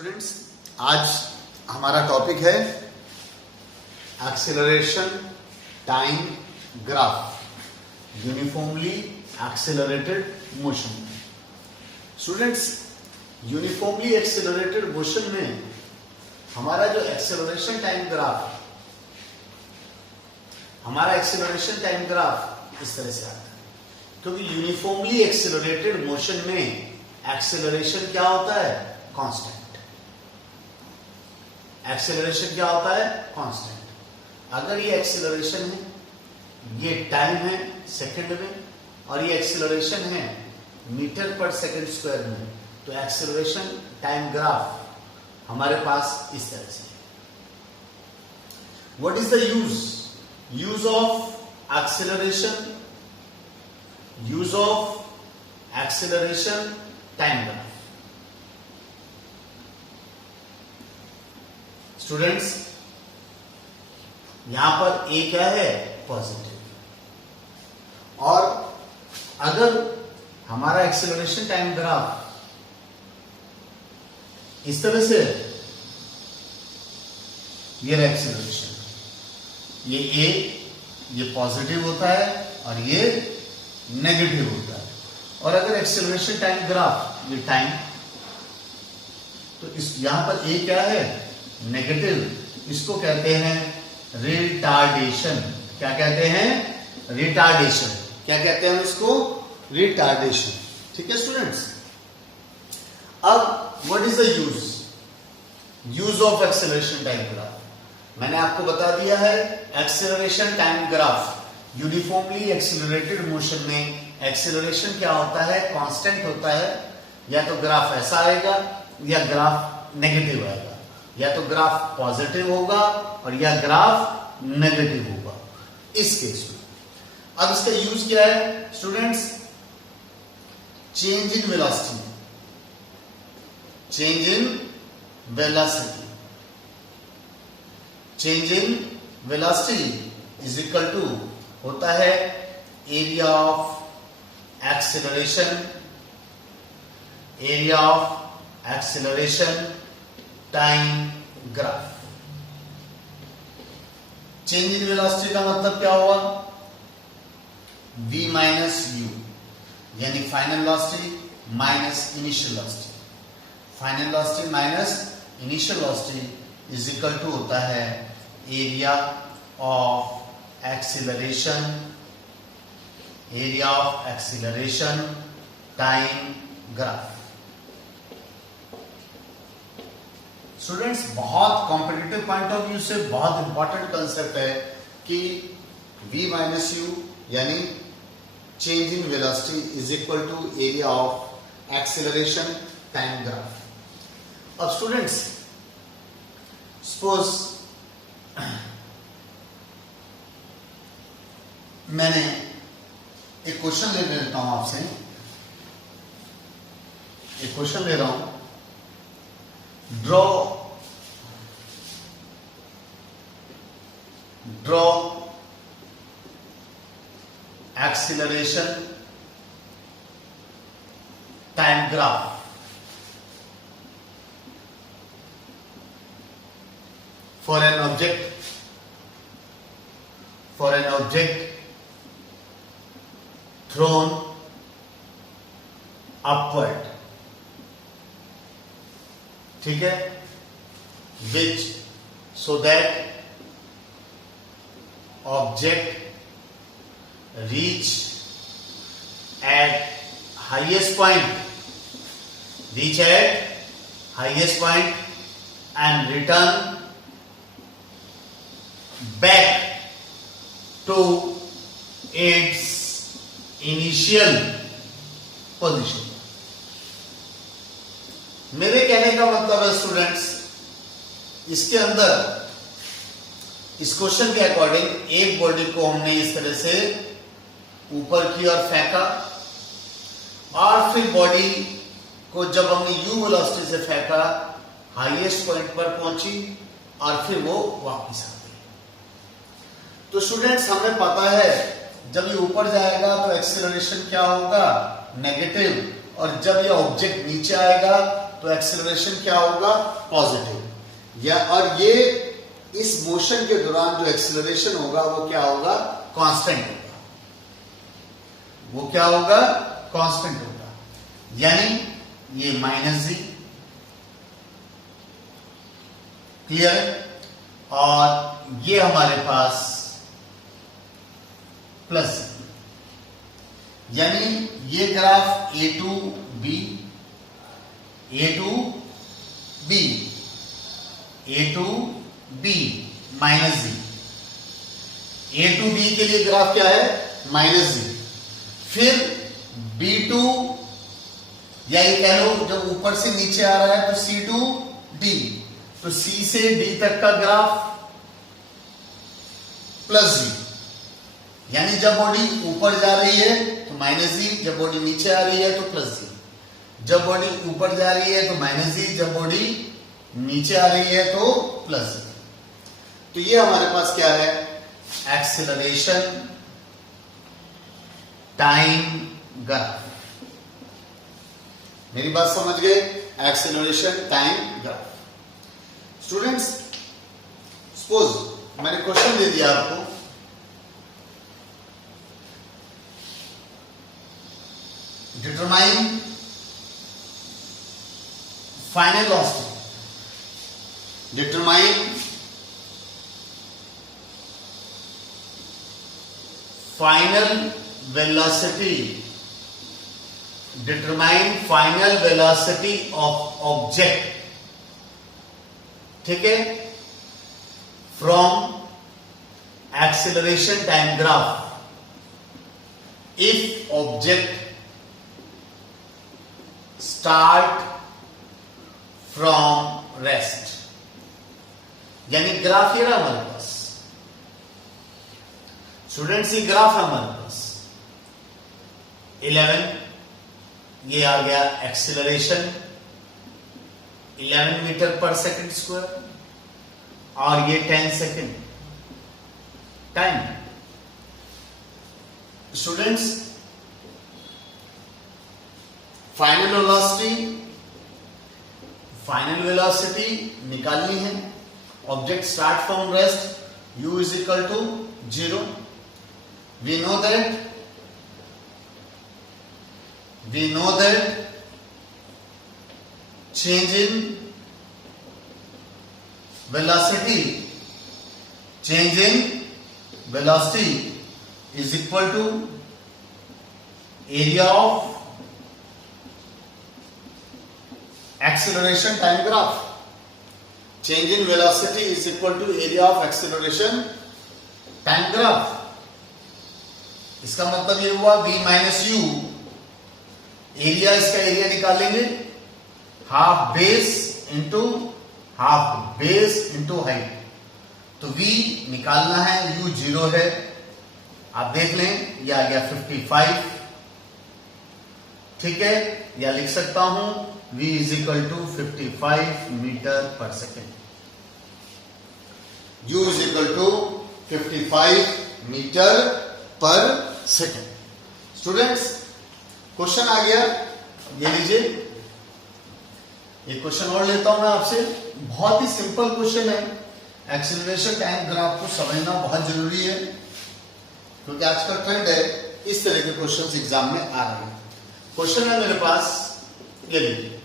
Students, आज हमारा topic है acceleration time graph uniformly accelerated motion. Students, uniformly accelerated motion में हमारा जो एक्सेलरेशन टाइम ग्राफ इस तरह से आता है, क्योंकि यूनिफॉर्मली एक्सेलरेटेड मोशन में एक्सेलरेशन क्या होता है? कांस्टेंट। एक्सेलरेशन क्या होता है? कांस्टेंट। अगर ये एक्सेलरेशन है, ये टाइम है सेकंड में, और ये एक्सेलरेशन है मीटर पर सेकंड स्क्वायर में, तो एक्सेलरेशन टाइम ग्राफ हमारे पास इस तरह से है। What is the use of acceleration time graph? Students, यहां पर ए क्या है? पॉजिटिव। और अगर हमारा एक्सेलरेशन टाइम ग्राफ इस तरह से, ये एक्सेलरेशन, ये ए, ये पॉजिटिव होता है और ये नेगेटिव होता है। और अगर एक्सेलरेशन टाइम ग्राफ, ये टाइम, तो इस यहां पर ए क्या है? नेगेटिव। इसको कहते हैं रिटार्डेशन। क्या कहते हैं? रिटार्डेशन। क्या कहते हैं इसको? रिटार्डेशन। ठीक है स्टूडेंट्स। अब what is the use of acceleration time graph? मैंने आपको बता दिया है, acceleration time graph uniformly accelerated motion में एक्सेलरेशन क्या होता है? कांस्टेंट होता है। या तो ग्राफ ऐसा आएगा या ग्राफ नेगेटिव आएगा, या तो ग्राफ पॉजिटिव होगा और या ग्राफ नेगेटिव होगा इस केस में। अब इसका यूज क्या है students? Change in velocity. Change in velocity is equal to होता है area of acceleration time graph. Change in velocity का मतलब क्या हुआ? v माइनस u, यानी final velocity minus initial velocity. Final velocity minus initial velocity is equal to होता है area of acceleration time graph. Students, बहुत कॉम्पिटिटिव पॉइंट ऑफ व्यू से बहुत इंपॉर्टेंट कंसेप्ट है कि v माइनस यू यानी change in velocity is equal to area of acceleration time graph. अब students, suppose मैंने एक क्वेश्चन ले लेता हूं आपसे, एक क्वेश्चन ले रहा हूं, draw acceleration time graph for an object thrown upward, ठीक है, which so that object reach at highest point and return back to its initial position। मेरे कहने का मतलब है स्टूडेंट्स, इसके अंदर इस क्वेश्चन के अकॉर्डिंग एक बॉडी को हमने इस तरह से ऊपर की ओर फेंका, और फिर बॉडी को जब हमने u वेलोसिटी से फेंका, हाईएस्ट पॉइंट पर पहुंची और फिर वो वापस आ गई। तो स्टूडेंट्स, हमें पता है जब ये ऊपर जाएगा तो एक्सेलरेशन क्या होगा? नेगेटिव। और जब ये ऑब्जेक्ट नीचे आएगा तो एक्सेलरेशन क्या होगा, पॉजिटिव। या और ये इस मोशन के दौरान जो एक्सेलरेशन होगा वो क्या होगा, कांस्टेंट होगा। वो क्या होगा, कांस्टेंट होगा। यानी ये माइनस जी, क्लियर है, और ये हमारे पास प्लस, यानी ये graph A to B, A to B, A to B minus G, A to B के लिए ग्राफ क्या है, माइनस जी। फिर बी टू, या ये कह लो जब ऊपर से नीचे आ रहा है तो सी टू डी, तो सी से डी तक का ग्राफ प्लस जी, यानी जब बॉडी ऊपर जा रही है तो माइनस जी, जब बॉडी नीचे आ रही है तो प्लस जी। जब बॉडी ऊपर जा रही है तो माइनस जी, जब बॉडी नीचे आ रही है तो प्लस जी। तो ये हमारे पास क्या है, एक्सेलरेशन टाइम ग्राफ। मेरी बात समझ गए, acceleration time graph. Students, suppose मैंने क्वेश्चन दे दिया आपको, determine final velocity, determine final velocity, determine final velocity of object, ठीक है, from acceleration time graph if object start from rest. यानी ग्राफ ये रहा हमारे पास, स्टूडेंट्स ये ग्राफ है हमारे पास 11, ये आ गया acceleration 11 metre per second square, और ये 10 second time. Students, final velocity निकालनी है। Object start from rest, u is equal to 0। we know that change in velocity is equal to area of acceleration time graph. Change in velocity is equal to area of acceleration time graph. इसका मतलब ये हुआ v minus you, area, इसका area निकालेंगे half base into height. तो v निकालना है, u 0 है, आप देख लें ये आ गया 55, ठीक है, या लिख सकता हूं v is equal to 55 metre per second. u is equal to 55 metre per second. Students, question आ गया, ये लीजिए, एक क्वेश्चन और लेता हूं मैं आपसे। बहुत ही सिंपल क्वेश्चन है। एक्सेलरेशन टाइम ग्राफ को समझना बहुत जरूरी है, क्योंकि आजकल ट्रेंड है इस तरह के क्वेश्चंस एग्जाम में आ रहे हैं। क्वेश्चन है मेरे पास, ये लीजिए,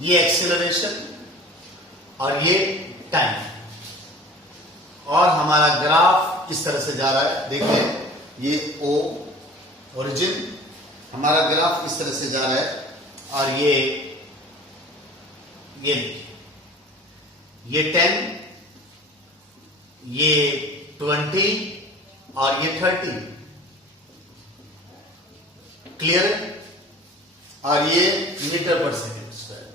ये एक्सेलरेशन और ये टाइम, और हमारा ग्राफ इस तरह से जा रहा है। देखिए, ये O ओरिजिन, हमारा ग्राफ इस तरह से जा रहा है, और ये 10, ये 20 और ये 30, क्लियर है, और ये मीटर पर सेकेंड स्क्वायर,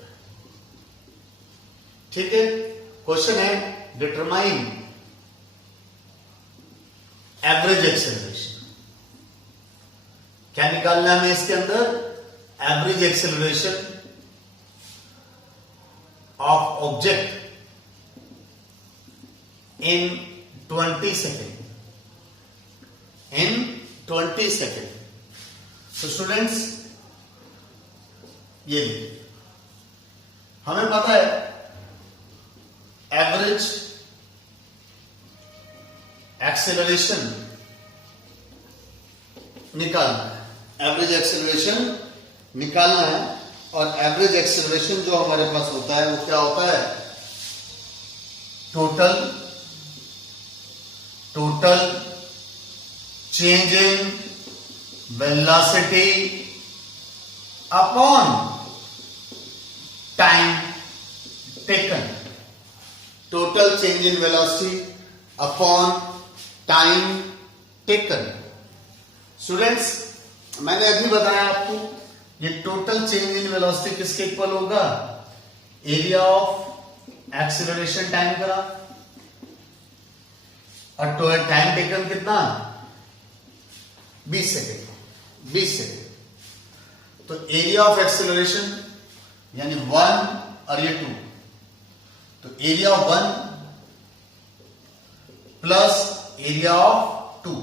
ठीक है। क्वेश्चन है, डिटरमाइन एवरेज एक्सेलरेशन। क्या निकालना है हमें इसके अंदर, average acceleration of object in 20 second, so students, ये हमें पता है एवरेज एक्सेलरेशन निकालना है, एवरेज एक्सेलरेशन निकालना है। और एवरेज एक्सेलरेशन जो हमारे पास होता है वो क्या होता है? Total change in velocity upon time taken. Total change in velocity upon time taken. Students, मैंने अभी बताया आपको ये टोटल चेंज इन वेलोसिटी किसके इक्वल होगा? Area of acceleration time graph. और टाइम टेकन कितना? 20 सेकेंड। 20 सेकेंड। तो एरिया ऑफ एक्सीलरेशन यानी 1 और ये 2, तो area of 1 plus area of 2,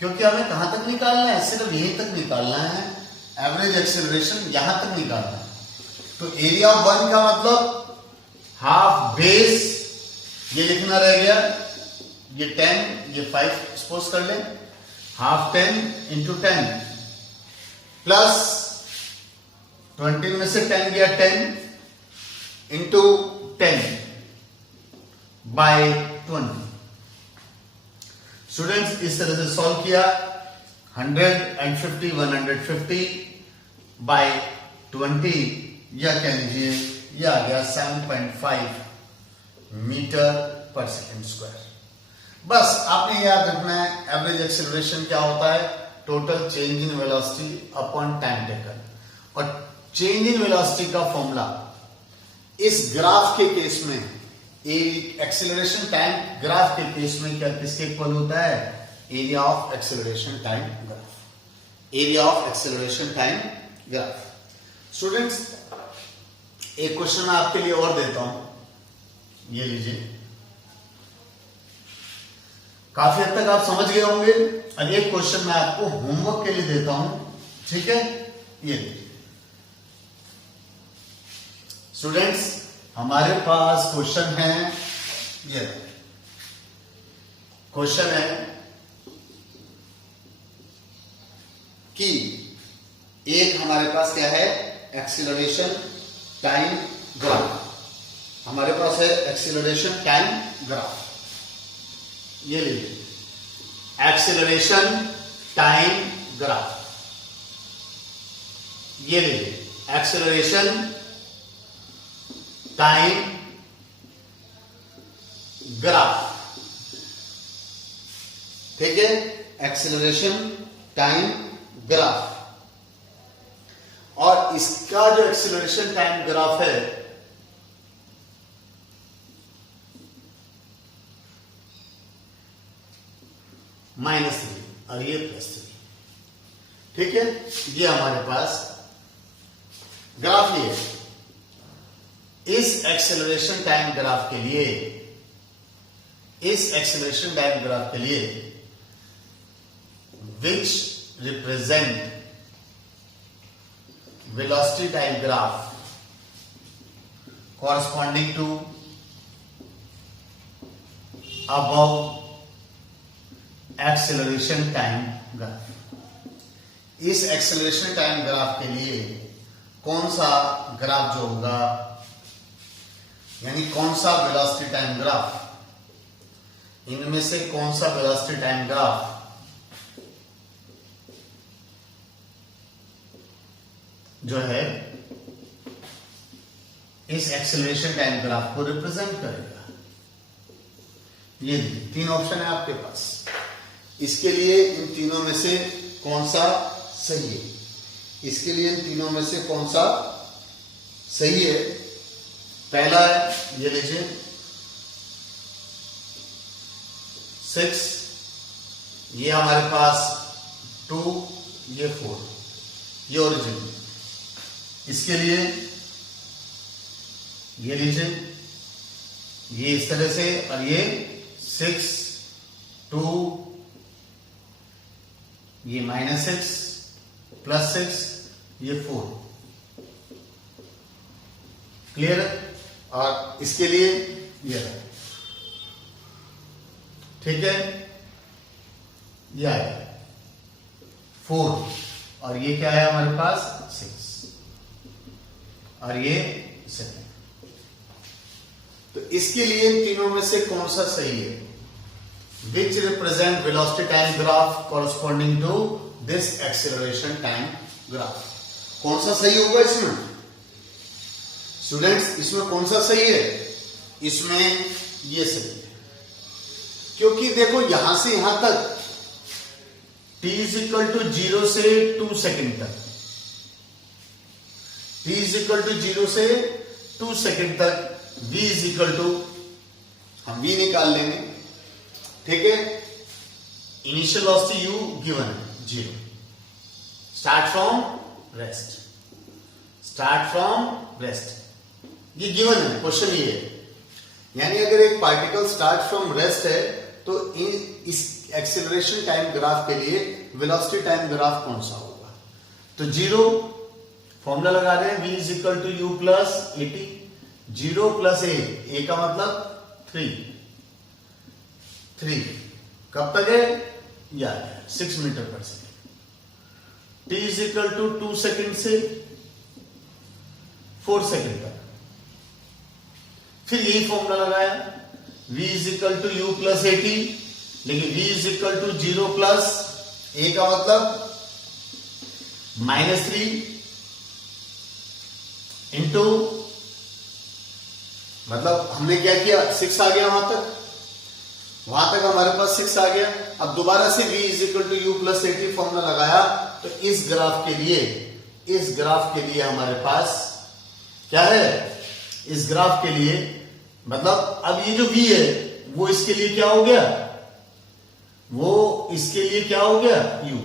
क्योंकि हमें कहां तक निकालना है? सिर्फ यहीं तक निकालना है, एवरेज एक्सेलरेशन यहां तक निकालना है। तो एरिया ऑफ 1 का मतलब हाफ बेस, ये लिखना रह गया, ये 10, ये 5 सपोज कर लें, हाफ 10 इंटू 10 प्लस 20 में से 10 गया 10 इंटू 10 बाय 20। स्टूडेंट्स, इस तरह से सॉल्व किया, 150 150 बाय 20, या कह लीजिए ये आ गया 7.5 मीटर पर सेकेंड स्क्वायर। बस आपने याद रखना है एवरेज एक्सेलरेशन क्या होता है? Total change in velocity upon time taken. और चेंज इन वेलोसिटी का फॉर्मूला इस ग्राफ के केस में, एक्सेलरेशन टाइम ग्राफ के केस में क्या किसके इक्वल होता है? Area of acceleration time graph. Area of acceleration time graph. Students, एक क्वेश्चन मैं आपके लिए और देता हूं, ये लीजिए। काफी हद तक आप समझ गए होंगे, और एक क्वेश्चन मैं आपको होमवर्क के लिए देता हूं, ठीक है? ये लीजिए स्टूडेंट्स, हमारे पास क्वेश्चन है, ये क्वेश्चन है कि एक हमारे पास क्या है? Acceleration time graph. हमारे पास है एक्सीलरेशन टाइम ग्राफ, ये लीजिए एक्सीलरेशन टाइम ग्राफ, ये लीजिए एक्सीलरेशन टाइम ग्राफ, ठीक है? Acceleration time graph. और इसका जो एक्सीलरेशन टाइम ग्राफ है -3 और ये +3, ठीक है? ये हमारे पास ग्राफ ये है। इस एक्सेलरेशन टाइम ग्राफ के लिए, इस एक्सेलरेशन टाइम ग्राफ के लिए which represent velocity time graph corresponding to above acceleration time graph. इस एक्सेलरेशन टाइम ग्राफ के लिए कौन सा ग्राफ जो होगा, यानी कौन सा वेलोसिटी टाइम ग्राफ, इनमें से कौन सा वेलोसिटी टाइम ग्राफ जो है इस एक्सेलरेशन टाइम ग्राफ को रिप्रेजेंट करेगा? ये 3 ऑप्शन है आपके पास। इसके लिए इन तीनों में से कौन सा सही है? इसके लिए इन तीनों में से कौन सा सही है? पहला है, ये लीजिए 6, ये हमारे पास 2, ये 4, ये ओरिजिन। इसके लिए ये लीजिए, ये इस तरह से, और ये 6, 2, ये -6 +6 ये 4। क्लियर है? और इसके लिए ये रहा, ठीक है, ये आया 4 और ये क्या है हमारे पास 6 और ये 7। तो इसके लिए तीनों में से कौन सा सही है? Which represent velocity time graph corresponding to this acceleration time graph? कौन सा सही होगा इसमें? स्टूडेंट्स, इसमें कौन सा सही है? इसमें ये सही है, क्योंकि देखो यहां से यहां तक t = 0 से 2 सेकेंड तक, t = 0 से 2 सेकेंड तक v = हम v निकाल लेंगे, ठीक है। इनिशियल वेलोसिटी u गिवन है 0, स्टार्ट फ्रॉम रेस्ट, ये गिवन है, क्वेश्चन ये है। यानी अगर एक पार्टिकल स्टार्ट फ्रॉम रेस्ट है तो इस एक्सेलरेशन टाइम ग्राफ के लिए वेलोसिटी टाइम ग्राफ कौन सा होगा? तो 0 फॉर्मूला लगा रहे हैं, v = u + at, 0 + a का मतलब 3 कब तक है? या 6 metre per second. t = 2 second से 4 सेकेंड तक, फिर यही फॉर्मूला लगाया, v = u + at, लेकिन v = 0 + a का मतलब -3 इंटू, मतलब हमने क्या किया, 6 आ गया वहां तक हमारे पास 6 आ गया। अब दोबारा से v = u + at फॉर्मूला लगाया, तो इस ग्राफ के लिए हमारे पास क्या है? इस ग्राफ के लिए मतलब अब ये जो v है वो इसके लिए क्या हो गया? वो इसके लिए क्या हो गया? u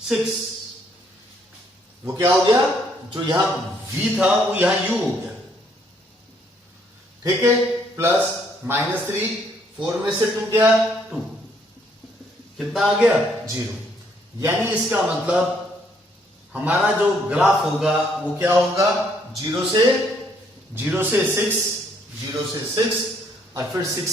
6, वो क्या हो गया? जो यहां v था वो यहां u हो गया, ठीक है। प्लस -3, 4 में से 2 गया 2, कितना आ गया? 0। यानी इसका मतलब हमारा जो ग्राफ होगा वो क्या होगा? 0 से 6, 0 से 6 और फिर 6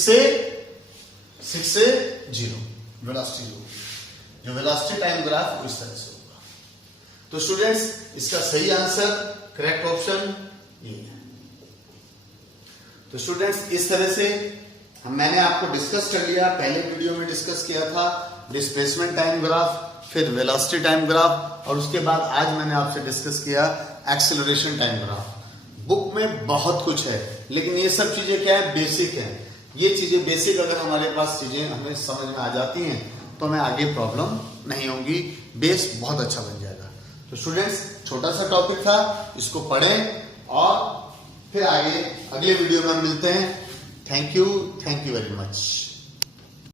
से 0 वेलोसिटी होगी। जो वेलोसिटी टाइम ग्राफ इस तरह से होगा। तो स्टूडेंट्स, इसका सही आंसर, करेक्ट ऑप्शन ये है। तो स्टूडेंट्स, इस तरह से मैंने आपको डिस्कस कर लिया, पहले वीडियो में डिस्कस किया था डिस्प्लेसमेंट टाइम ग्राफ, फिर वेलोसिटी टाइम ग्राफ, और उसके बाद आज मैंने आपसे डिस्कस किया एक्सेलरेशन टाइम ग्राफ। बुक में बहुत कुछ है, लेकिन ये सब चीजें क्या है? बेसिक है। ये चीजें बेसिक अगर हमारे पास चीजें हमें समझ में आ जाती हैं तो हमें आगे प्रॉब्लम नहीं होगी, बेस बहुत अच्छा बन जाएगा। तो स्टूडेंट्स, छोटा सा टॉपिक था, इसको पढ़ें और फिर आगे अगले वीडियो में मिलते हैं। Thank you very much.